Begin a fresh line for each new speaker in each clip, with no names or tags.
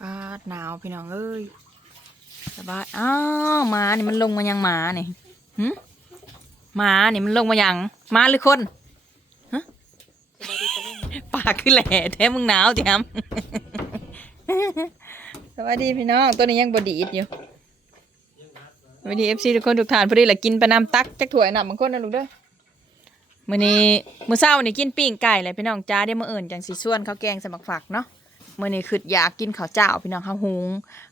ปาหนาวพี่น้องเอ้ยสบายอ้าวหมานี่มันลงมายังหมานี่หึหมานี่มันลงมายังหมาหรือคนฮะปากคือแหล่แท้มึงหนาวแถมสวัสดีพี่น้องตัวนี้ยังบดีดอยู่สวัสดีเอฟซีทุกคนทุกท่านพอดีแหละกินไปน้ำตักจักถ้วยน้ำบางคนนะลูกเด้อมื้อนี้มื้อเช้านี่กินปิ้งไก่เลยพี่น้องจ้าได้มื้ออื่นจังสิส่วนข้าวแกงใส่หมักฝักเนาะ เมื้อนี้คืออยากกินข้าวเจ้า พี่น้องข้าวหุง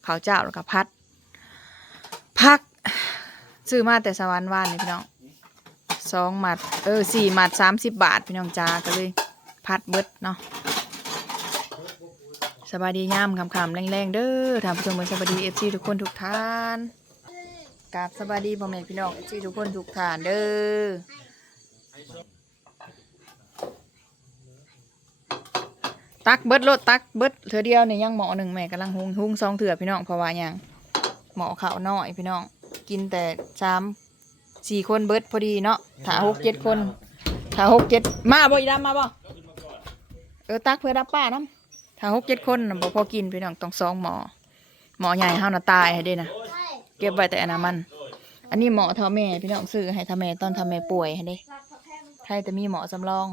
ข้าวเจ้าแล้วก็พัด พักซื้อมาแต่สวรรค์ว่านนี่พี่น้องสองหมัด เออสี่หมัดสามสิบบาท พี่น้องจ้าก็เลย พัดเบิดเนาะสบายดีย่ำคำคำๆแรงๆเด้อท่านผู้ชมเมือสบายดีเอฟซีทุกคนทุกท่านกราบสบายดีพ่อแม่พี่น้องเอฟซีทุกคนทุกท่านเด้อ ตักเบิดรถตักเบิดเถือเดียวเนี่ยยังหมอหนึ่งแม่กำลังหุงหุงสองเถื่อพี่น้องเพราะว่ายังหมอข้าวน้อยพี่น้อง กินแต่สามสี่คนเบิดพอดีเนาะถ้าหกเจ็ดคนถ้าหกเจ็ดมาบ่อีดำมาบ่เออตักเพื่อรับป้าน้ำถ้าหกเจ็ดคนน่ะบ่พอกินพี่น้องต้องสองหมอ หมอใหญ่เฮาน่ะตายให้เด้นะเก็บไว้แต่อนนั้นมัน อันนี้หมอเท่าแม่พี่น้องซื้อให้ท่าแม่ตอนท่าแม่ป่วยให้เด้ใครแต่มีหมอสำรอง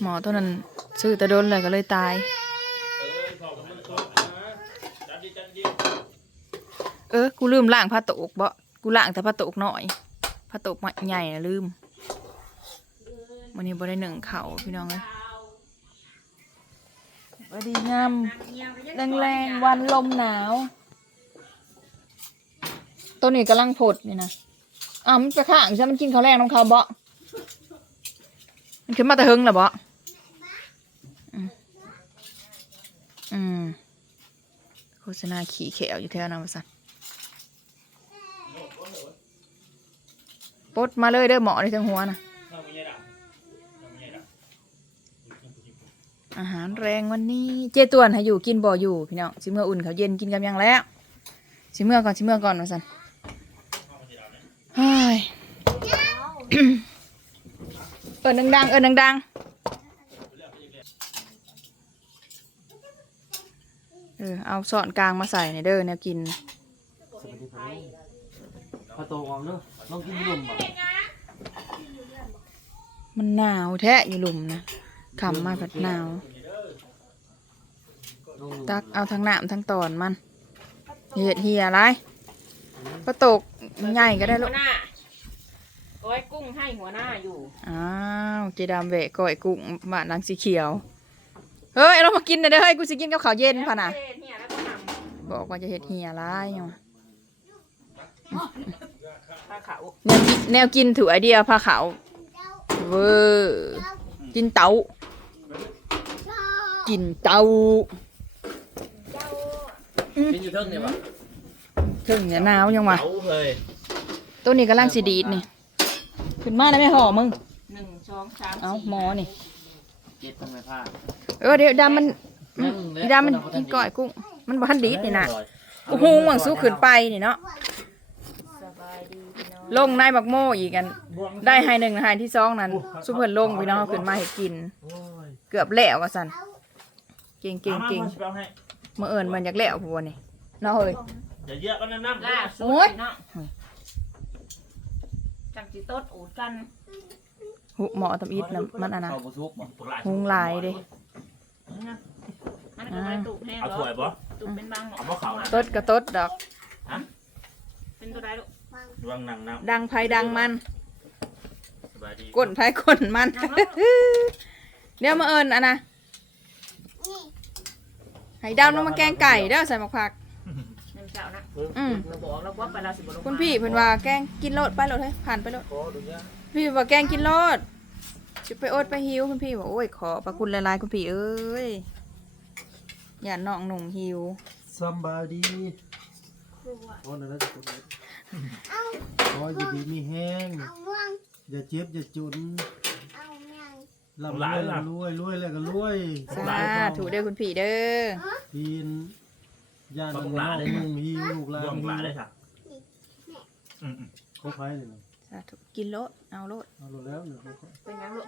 หมอตัวนั้นซื้อแต่โดนเลยก็เลยตาย เออ กูลืมล้างผ้าตกบ่กูล้างแต่ผ้าตกหน่อยผ้าตกใหญ่น่ะลืมวันนี้บ่ได้หนึ่งเข่าพี่น้องเอ้ยวัดีงามแรงๆวันลมหนาว ตัวนี้กำลังผดนี่นะอ้าวมันไปข้างใช่มันกินข้าวแรงน้องเขาวบ่มันขึ้นมาแต่เฮงเหรอบ่อืม อืมโฆษณาขี่เขียวอยู่แถวนั้นมาสั่นปดมาเลยเด้อหมอในทั้งหัวนะอาหารแรงวันนี้ เจตวนให้อยู่กินบ่อยู่พี่น้องสิเมื่ออุ่นเขาเย็นกินกันยังแล้วสิเมื่อก่อนสิเมื่อก่อนมาสันเฮ้ยเอินดังๆเอินดังๆ ออเอาสอนกลางมาใส่ในเด้อแนวกิน
สวัสดีครับพอโตออกเนอะลองกินลมอะ
มันหนาวแท้อยู่หลุมนะขำมาผัดหนาว
ลอง
ตักเอาทั้งน้ำทั้งตอนมันเห็ดเหียอะไรปลาตกใหญ่ก็ได้ลูก
หัวหน้าก้อยกุ้งให้หัวหน้าอยู่
อ้าวเจดามแหวกก้อยกุ้งบ้านนางสีเขียว เฮ้ยเรามากินหน่อยเด้อเฮ้ยกูสิกินกับข้าวเย็นพะนะ
เฮ็ดเนี่ยแล้วก็น
บอกว่าจะเห็ดเหียร้ายเนาะำ
ผ้าขาว
แนวกินแนวกินถือไอเดียผ้าขาวเวอร์กินเตากินเตา
กินอยู่เทิงเนี่ยปะ
ถึงเนี่ยหนาวยังวะ
เอาเลย
ตัวนี้กำลังสีดีดนี่ ขึ้นมาได้ไหมห่อมึง
หนึ่งสองสาม
เอา
สี่
หมอนี่
เจ็ดทำไมผ้า
เออเดี๋ยวดำมัน
นั่ง
อีดำมันกินก้อยกุ้ง มันบ้านดีดนี่นะโอ้โหหวังสู้ขึ้นไปนี่เนาะ
สบายดีพี่น้อง
ลงในบักโม่อีกกัน ได้ให้หนึ่งให้ที่สองนั้นซุปเปอร์ลงพี่น้องเอาขึ้นมาให้กิน
โอ้ย
เกือบแล้วว่าสันเก่งเก่งเก่ง
อามาเอาให้
เมื่อเอิญมันอยากแล้วพัวนี่เนาะเฮ้ย
อย่าเยอะก็น้ำน้ำ
ล่าสุด
โอ้ย
พี่น้องจังจิโต๊ดอูดกัน
หุหมอตำอิดนะมันอันนะ
เอาบุซุกบ่
หุงลายเด้
มันก็ไว้ตุกแห้ง
เอา
เหรอ
ถ้วยบ่
ตุกเป็นบางหมอ
เอาบ่เขานะ
ตดกระตดดอก
เป็นตัวใดลูก
วางหนังน้
ดังไผดังมันำ
สบายดี
ก้นไผก้นมัน เดี๋ยวมาเอิญอันนะให้ดาวลงมาแกงไก่เด้อใส่หมกผัก
หนึ่งเจ้านะ
อืม
เราบอกเราว่าไปเราสิบลง
คุณพี่เพิ่นว่าแกงกินโลดไปโลดเฮ้ยผ่านไปโลด
ขอดูเนี่ย
พี่ว่าแกงกินโลดจะไปอดไปหิวคุณพี่บอกโอ้ยขอประคุณหลายๆคุณพี่เอ้ยอย่าน้องหนุ่งหิว
สำบายดีโอ้นั่นแหละจะกดขออย่าดีมีแห้งอย่าเจ็บอย่าจุนลำรวยลำรวยรวยแล้วก็รวย
สาธุเด้อคุณพี่เด้อ
พีนย่านน้องนุ่งหิวลูกหลาน
รวม
หิ
หลายได้
ว
ค่ะอืม
เขาพายเลยนะ
สาธุกินโลดเอาโลด
เอาลงแล้วเนี่ยเขาก็
เป็นยังลูก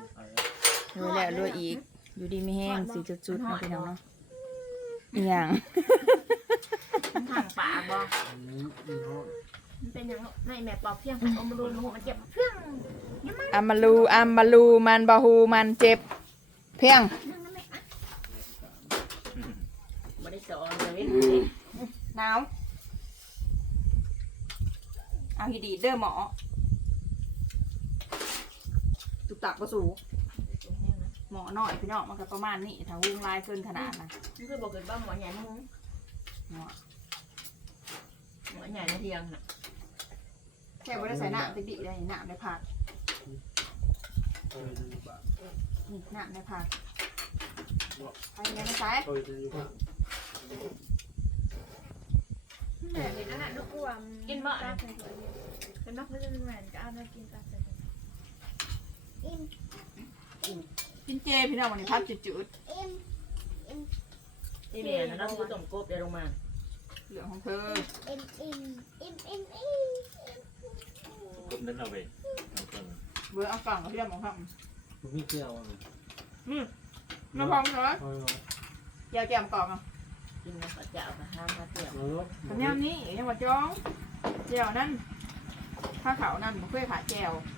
รวยแล้วรวยอีก อยู่ดีไม่แห้งสี่จุดๆนะพี่น้องเนาะอหย่าง
มันทางปากบ่
อันนี้อีห้อ
มันเป็นอย่างในแม่ปอกเพียงค่ะเอามาดูหัวมันเจ็บเพียง
อามาลูอามาลูมันบาฮูมันเจ็บ เพียง
บ่ได้สอนเลย
หนาวเอาฮีดีเด้อหมอ ตุกตักประสูหมอหน่อยพี่น้องมันก็ประมาณนี้ถ้าวุ้งลายเกินขนาดนะ
มันคือบอกเกิดบ้าหมอใหญ่นะมึง
หมอ
หมอใหญ่นะเทียงน่ะ
แค่บ่ได้ใส่น้ำติดิได้น้ำในผัก
เคยดูบ้าง
นี่น้ำในผักใครยังไม่ใส่
เคยดูบ้าง
แม่นี่นั่นน่ะนึกว่า
กินบ่
ตาใส่ถั่วเหลืองเป็นมักไม่ใช่เป็นแหวนก็เอามากินตาใส่ถั่วเหลือง
กินเจพี่น้องวันนี้พับจืด
ที่แม่นะเราคือต้มกบเดี๋ยวลงมา
ๆเหลืองของเธอ
กบนั้นเอาไปเอาคน
เบอร์เอากล่องกับพี่ดำของข้าง
มันมีแก้วอะ
มาพร้อมกันเลย
เอาเอา
แก้วแก้มกล่องอะ
กินแล้วก็จะเอามาห้ามมาเที่ยว
เอาเอา
ตอนนี้นี่ยังว่าจ้องแก้วนั่นผ้าขาวนั่นมันเคยขาแก้ว
ชี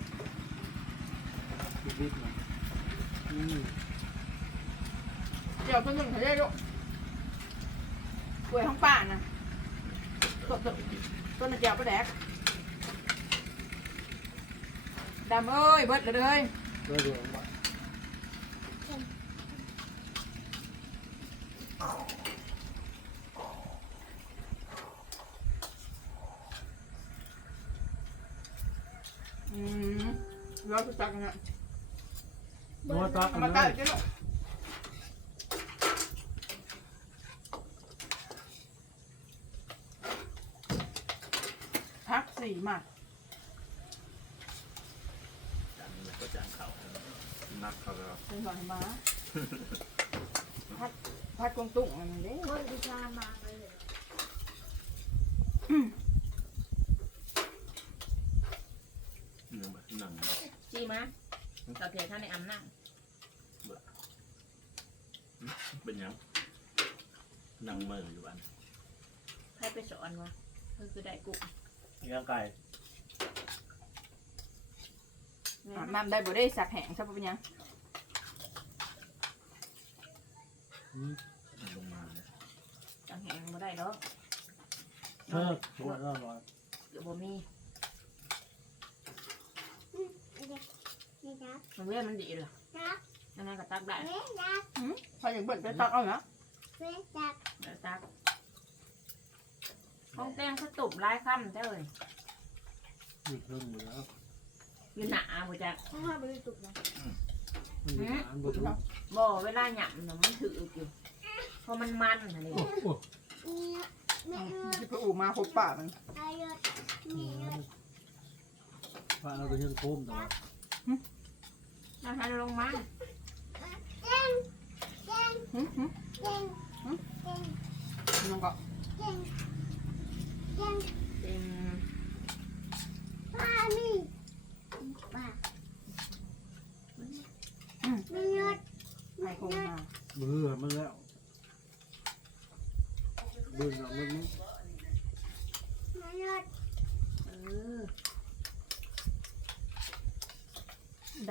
วิตนะอืม
แก้วต้นหนึ่งเขาได้ลูกกล้วยท้องป่านะต้นต้นต้นน่ะแก้วปแดกดำเอ้ยเบิดเลยเลย
ก็เดี๋ยวว่า
อืมร้อยสุดจักนะ
นัวตัก
เอา
มั
มานใกล้
ได้
กันลูกพักสี่หมัด
จานนี้ก็จานเขานักเขาก็
เป็นหอยม้าพัดพัดกงตุ้งอันนี้เด้
คนที่ชามาเลย
หนึ่งแบบหนัง
จี้มา ตาเทียท่านในอำนั่ง
เป็นยังหนังเมืออยู่บ้าน
ใครไปสอนวะคือคือได้กุ้ง
เลี้ยงไก่
อาบน้ำได้บ่ได้สักแห้งใช่ปะเป็นหยัง
อืม
ลงมาเนี่ย
จังแหงมาได้ดอก
เออตัวละร้อย
เดี๋ยวบ่มี มันเว้ยมันดีเลยนั่นนั่นก็ตักได้
พออย่างเบิดไปตักเอานะ
เดี๋ยวตักห้องแต้งเขาตุ่มลายค่ำเจ้าเลย
มีเครื่องมือแล้ว
อยู่หนาบ่จ้ะ
ถ้าห้าไม่ได้ตุกนะ
มันมีอาหารบดทุก
บ่เวลาหยำน่ะมันถืออยู่เพราะมันมันอะไร
โอ้โห
ที่พระอูมาพบป่ามัน
ว่าเราไปเชิงโคมแต่ว่า
อาหาลงมา
หึหึน้องก็
เต็ม
ไอ้คงมา
มือมันแล้ว เบื่อแล้วมันมัน
เ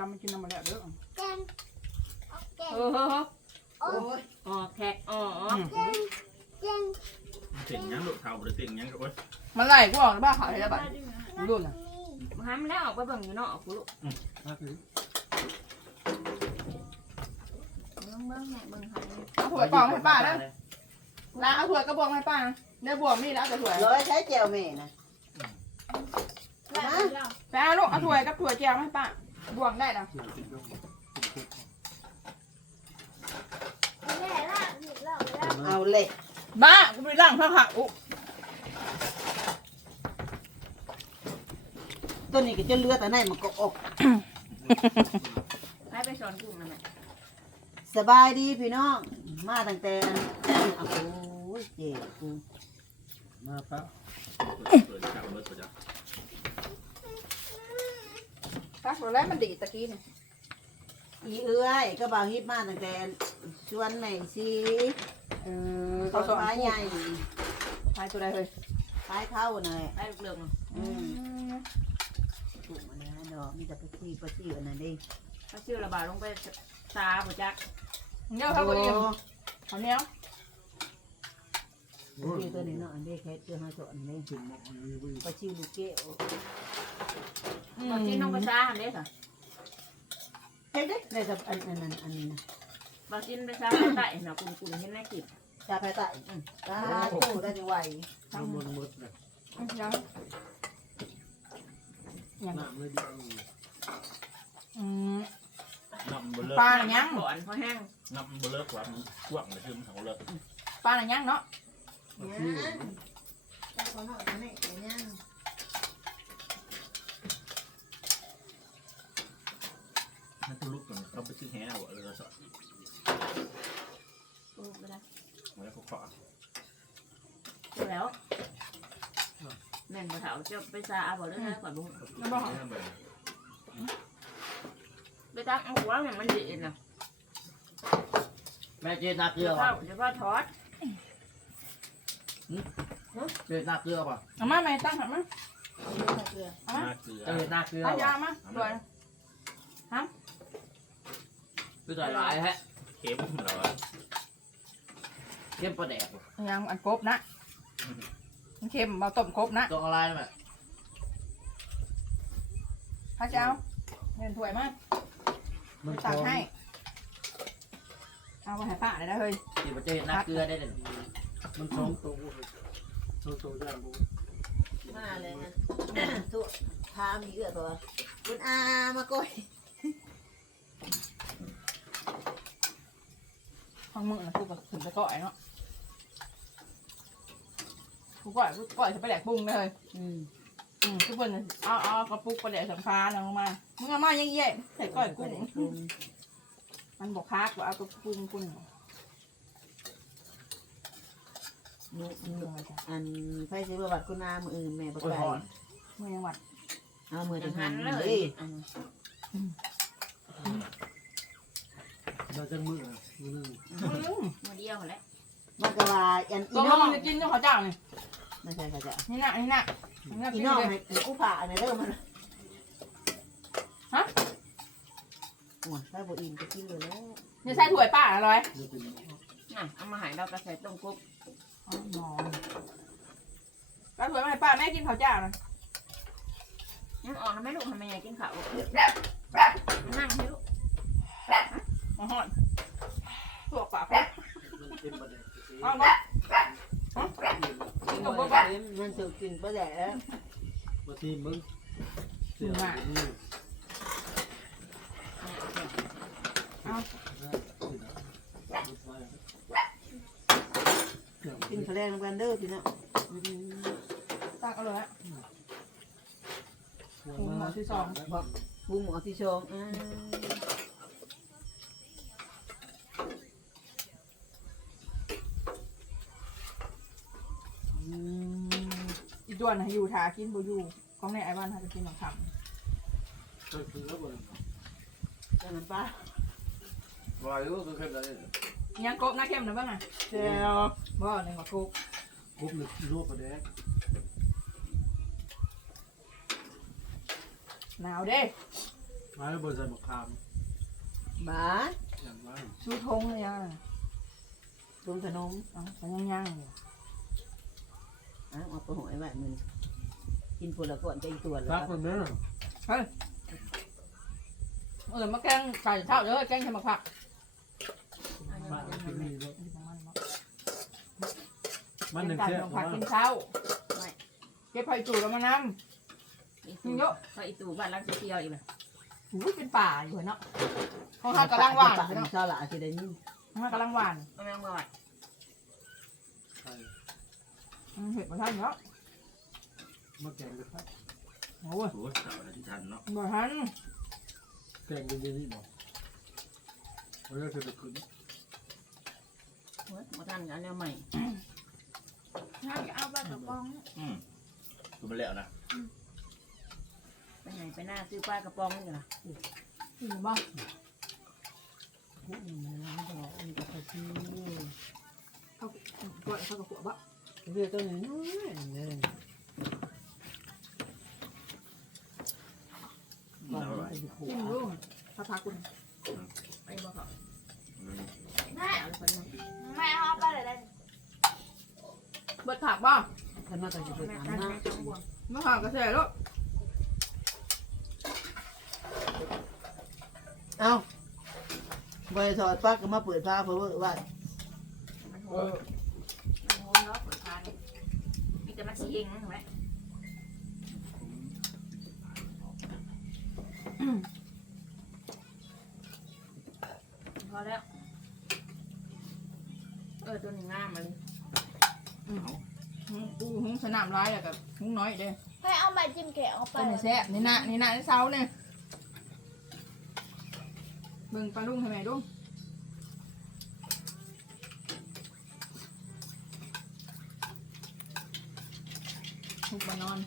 ดำ
มันกินน้ำมาแล้วเด้อ
เออโอ้ยออกแขกออก
เต่งยังลูกเท่าหรือเต่งยังก็โอ๊ย
มันไหลกูออกบ้าขาวเลยบ้า
ได้ด้วยนะ
รุ่นอะ
ห้ามแล้วออกไปเบิ่งอยู่เนาะกูลูก
พักนี้
เบิ่งเบิ่งแม่เบิ่งหาย
เอาถั่วกล่องให้ป้าเด้อล้างเอาถั่วกระบวงให้ป้านะเดี๋ยวบวงนี่แล้วแต่ถั่ว
ร้อยใช้เจลเมนะ
แล้วแล้ว
ไปเอาลูกเอาถั่วกับถั่วเจียวให้ป้า บวงได้นะ
เกี่ยวกับเรื่องเป็นคุก
แม่ล่างผิดแล้วแล้ว
เอาเหล็ก
บ้ากูไปล้างผ้าผักอุ
ตัวนี้ก็จะเลือดแต่ไหนมันก็ออก
ให้ไปสอนกุ้งนั่นแหละ
สบายดีพี่น้อง มาตั้งแต่โอ้โหเจ็บกู
มาปะ
เปิดเจ้าเปิดตัวเจ้า
ตักตัวแล้วมันดีตะกี้นี่
อีเอื้อยก็บ่าวฮิปมาตั้งแต่ชวนแม่ซีเอ
อ
เขา
เขาสอน
ขายใหญ่
ขายตัวใดเฮ้ย
ขายเท่าหน่อย
ได้ลูกเรือง
อืมถูกมาแล้วดอกมีแต่ปลาซี่ปลาซี่อันนั้นดิ
ถ้าชื่อระบาดลงไปตาบ่จัก
เดี๋ยวเขาก็อิ่มเขาเนี้ย
ปลาซี่ตัวนี้เนาะอันนี้แค่เจอห้าสอนนี่
จุ่มหมอเลยเว้ย
ปลาซี่ลูกเก้ว
ตอนที่น้องประชาหันเด้ค่ะ
เฮ้ยเด็กได้กับอันอันนั้นอันนี้นะ
บากินประชาใต้เนาะกุนกุนเห็นในคลิป
ชาไผ่ไต่อืมตาตู้ได้จังไหว
น้ำมันหมดเลย
ยังยัง
น้ำเลยเดียว
อืม
น้ำมันเลิก
ปลาหนังยัง
ก่อนพอแห้ง
น้ำมันเลิกกว่ามันกว้างเลยคือมันของเลิก
ปลาหนังยังเนาะ
เนี่ยแต่คนเอาอันนี้เนี่ย
มันทุลุกกันเขาไปซื้อแห่เอาเลยเราสอน
ลูกไปได้
แล้วเขาขอ
ดูแล้วแม่นบ่ เฒ่าจะไปซาเอาบ่เด้อนะก่อนบ่
น้ำบ่หอม
ไปตั้งเอาหัวเนี่ยมันดีน่ะ
แม่เจ๊นาเกลื
เดี๋
อ
ยว
ป่ะ
พ่อเดี๋ยวพ่อทอด
เจ๊นาเกลือป่ะ
เอามาไม่ตั้งหันมา
เกลือ
เอามา
น่าเกลือ
เจ๊นาเกลือ
เอายา
ป่ะ
มาด้วย
คือใส่หลายฮะ
เค็มเหรอ
เข้มประแดก
ยังอันกบนะมันเค็มมาต้มกบนะ
ต้องอะไรไหม
พระเจ้าเงินถ้วยมา
มัน
ตัก
ท้อง
ให้ เอาไปให้ป้าเลยนะเฮ้ย
ที่มันเจ๊นาเกลือได้เด่น
มันท้องโตโตโตย่างบุ
มาเลยนะตัวพามีเอื้อตัวคุณอามาก้อย
ห้องมึงนะกูก็ถึงไปก่อยเนาะกูก่อยกูก่อยจะไปแหลกปุ้งเลย
อืม
อืมทุกคนเอาเอากระปุกไปแหลกสัมภาระลงมามึงเอามาเยี่ยๆใส่ก่อยกุ้ง
กุ้ง
มันบอกคักว่าเอากระปุกกุ้ง
นุนุอันไฟซื้อบัตรคุณอามืออื่นแม่ประ
โอ้ย
กา
หอ
ศ
น
มึงยังหวัด
เอามือ
อ
จะ
ย่าง
หั
นั้น
น
เล
เลยย
เราจะมือมือนึง
อืม
มาเดียวแหละ
มันก็ว่าอันอี
ตัว
น้อง
มึงจะกินต้องเขาเจ้านี่
ไม่ใช่ค่ะจ้ะ
นี่น่ะนี่น่ะนี่น่ะ
อี
กิน
น้อง
เลย
ให้กูผ่าอันนี้เริ่มมันโอ้ยถ้าบุอินก็กินเลยแล้ว
นี่ใส่ถ้วยป้าอะไร
จะเป็น
น่ะเอามาใหายเราก็ใส่ต้มก บ
อ๋อนอนก็ถ้วยมาให้ป้าแม่กินข้าวเจ้านะ
ยังอ่อนแล้วไหม่ลูกทำไมอยากกินข้าวนั่งให้ลูก
มาหอดพวกปาก
มันเต็มประเด็น
เอาเนาะกินกับบ่บ่
มันถูกกินประแดะ
มาทีมึงเสียนี่
กินข้าวแรงกันเด้อพี่น้อง
ตักเอาเลยฮะ
หัวมาที่สอง
ปูหมูที่ชงอ่า
อีตัวน่ะอยู่ทากินบ่อยู่ของในไอ้บ้านทาจะกินหนังค
ก็คือแล้วบ่
เจ้าน้ำปลา
ว่าอยู่คือเข้มเล ยำ
ยังกบหน้าเข้มนะบ้างอะ
เจ้า
บ่หนึ่งกับกบ
กบหนึ่งโลประเด็น
หนาวเด้
มาแล้วบนใส่มะขาม
บ้า
อย่างไร
ชูทงเลยยัง
ตุ้มขนม
เอ๋อมันยังยังอยู่
อะเอาไปหอยไว้มันกินผลก่อนจะอีตัวแล้
รั
ว
กมันเด้อ
เออมาแกงไก่เท่าเด้อแกงใช่มาผัก
มากินนี่แล้ว
มัน
หนึ่ง
ไก่
แซ่บ
มาผั
มาก
กินเช้าเก็บไผ่จู่แล้วมาน้
อีตู่ก็อีตู่บ้านรักเที่ยวอีกเลยำ
หูยเป็นป่าอยู่เนาะของข้ากำลังหวาน
ปลา
พี่น้อง
เช้าละสิได้ยิน
ของข้ากำลังหวาน
เอาแม่งมาไว้
อืมเห็ดมาท่านเนาะ
มาแกงกันครับ
โอ้ย
โอ้ยเอาอะที่ทันเนาะ
บ่ทัน
แกงเป็นยังนี่บ่วันนี้คือจะขึ้น
เฮ้ยมาทานกันแนวใหม่
น่าจะเอาปลากระป๋อง
อืมดูมันแล้วนะ
ไปไหนไปหน้าซื้อปลากระป๋องนี่กันนะ
กินบ่
อืมดอกอันนี้ก็ไปซื้อ
เขาก่อนเขากับหัวบ่
เรือตัวน้อยๆนี่
เอาไว้
กินรุ่งพระพักคุณ
ไปบอกเขา
แม่
เอาคนนึง
แม่เอาไปเลยได้
เบิดผักบ่
ท่านมาตั้งแต่
แม่
อาบ
ตั้ง
น้
แม่ต้องบวง
เมื่อผักกระเทียมลูกำ
เอ้าบริถอดปลั๊กก็มาเปิดผ้าเพราะว่า
มันโหดมันโหดเนาะผลทานมีแต่มันสีเองถูกไหมพอแล้ว เออตัวหนึ่งงามมาเลย
กูหุงส นามร้ายอะกับหุงน้อยเด้
ให้เอาใบจิ้มแกะเอาไป
ต้นนี่แซ่บนี่นะนี่นะนี่เสาเนี่ยเบิ่งปลาลุงให้แม่ดูทุกมานอน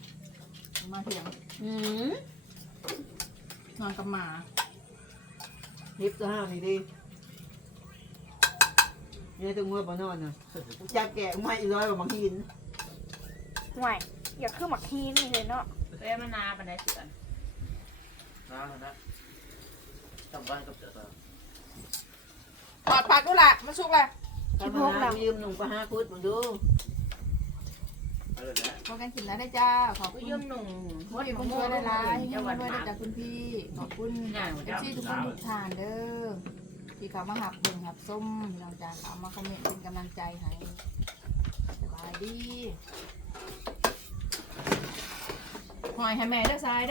มาเถียง
อืม
นอนกับหมา
ลิฟต์ตัวห้านี่ดินี่ตัวมือปนอนน่ะจับแกะไม่ร้อยกว่าบางหิน
ห่วยอย่าขึ้นหมักทีนี่เลยเนาะ
เอ้ยมันนาปันไดเสือน
นะนะจำบ้านกับเจ้าตา
ถอดผักดูล่ะมันสุกแล้ว
ถ้ามาหายืมหนุ่มไปห้าคุดมึงดู
เอาเลยนะ
พอกันกินแล้วได้จ้า ขอบ
ก็
คุณ
ยืมหนุ่ม
ขอบคุณช่วยได้หลายๆ
เจ้า
ยัง
วัน
ด้วย
มา
ได้จากคุณพี่ ขอบคุณ
อย่าง
เอฟซีทุกคนทุกทานเด้อ ที่เขามาหับเบิ่งหับส้มเราจะเขามาคอมเมนต์เป็นกำลังใจให้สบายดี หอยให้แม่เด้อซ้ายเด้อ